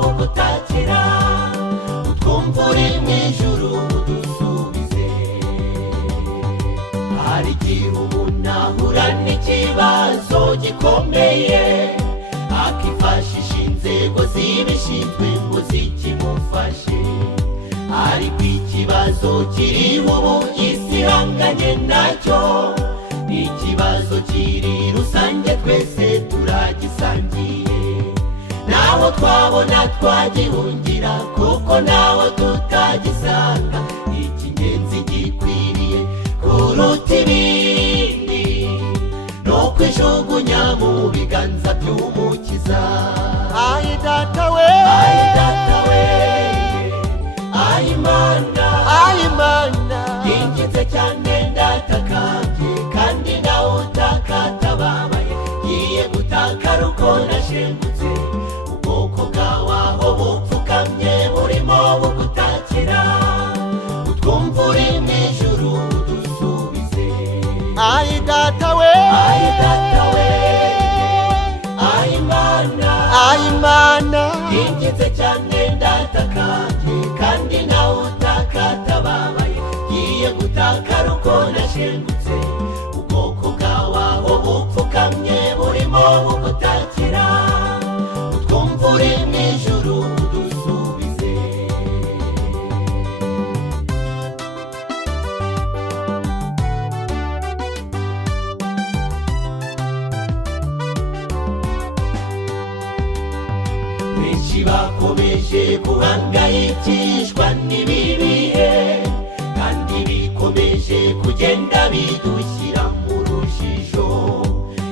bugutakira utwumva uri mw'ijuru udusubize. hari igihe umuntu ahura n'ikibazo gikomeye akifashisha inzego zibishinzwe ngo zikimufashe, ariko ikibazo kiriho ubu isi ihanganye nacyo ni ikibazo kiri rusange, twese turagisangiye. naho twabona twagihungira kuko naho tutagisanga, icy'ingenzi gikwiriye kuruta ibindi ni ukwijugunya mu biganza by'umukiza. ayi data we, ayi data we, ayi mana, ayi mana, yinginze cyane ndatakambye kandi nawe utakatababaye, ngiye gutakara uko nashengutse, ubwoko bwawe aho bupfukamye burimo bugutakira utwumva uri mw'ijuru udusubize. ayi data we, ayi data we, ayi mana, ayi mana, yinginze cyane ndatakambye kandi nawe utakatababaye, ngiye gutakara uko nashengutse, ubwoko bwawe aho bupfukamye burimo bugutakira utwumva uri mw'ijuru udusubize. benshi bakomeje guhangayikishwa n'ibibihe kandi bikomeje kugenda bidushyira mu rujijo,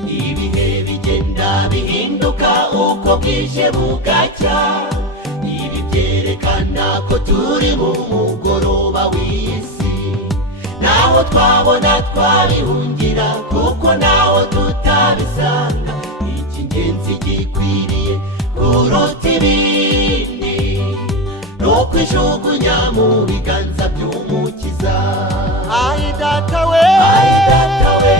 ibihe bigenda bihinduka uko bwije bugacya, ibi byerekana ko turi mu mugoroba w'isi, naho twabona twabihungira kuko naho tutabisanga, icy'ingenzi gikwiriye kuruta ibindi ni ukwijugunya mu biganza by'umukiza. ayi data we, ayi data we,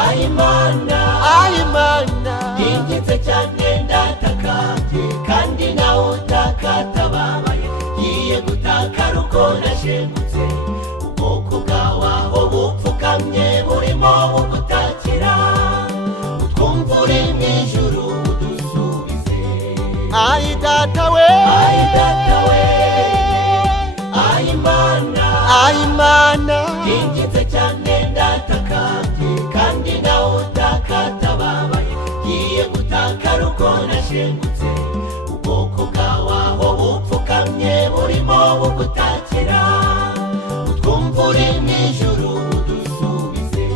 ayi mana, ayi mana, yinginze cyane ndatakambye kandi nawe utakatababaye, ngiye gutakara uko nashengutse, ubwoko bwawe aho bupfukamye burimo bugutakira utwumva uri mw'ijuru udusubize. ayi data we, ayi data we, ayi mana, ayi mana, yinginze cyane ndatakambye kandi nawe utakatababaye, ngiye gutakara uko nashengutse, ubwoko bwawe aho bupfukamye burimo bugutakira utwumva uri mw'ijuru udusubize.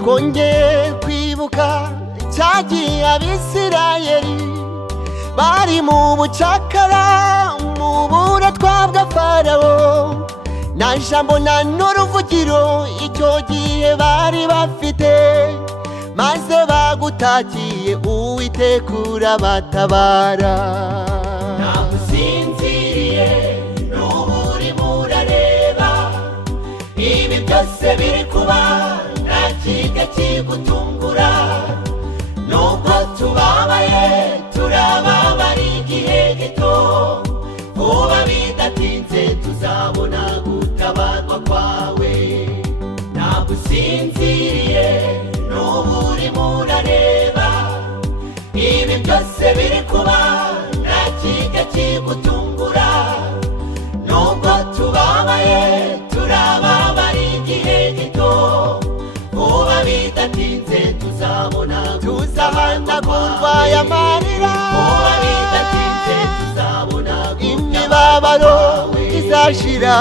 twongeye kwibuka cyagiye abisirayeli bari mu bucakara mu buretwa bwa farawo, nta jambo nta n'uruvugiro icyo gihe bari bafite, maze bagutakiye Uwiteka urabatabara. ntabwo usinziriye n'ubu urimo urareba ibi byose biri kuba, nta kijya kigutungura, nubwo tubabaye turababara igihe gito, vuba bidatinze tuzabona gutabarwa kwawe. ntabwo usinziriye n'ubu urimo urareba ibi byose biri kuba, nta kijya kigutungura, nubwo tubabaye turababara igihe gito, vuba bidatinze tuzabona tuzahanagurwa aya marira, vuba bidatinze tuzabona imibabaro izashira.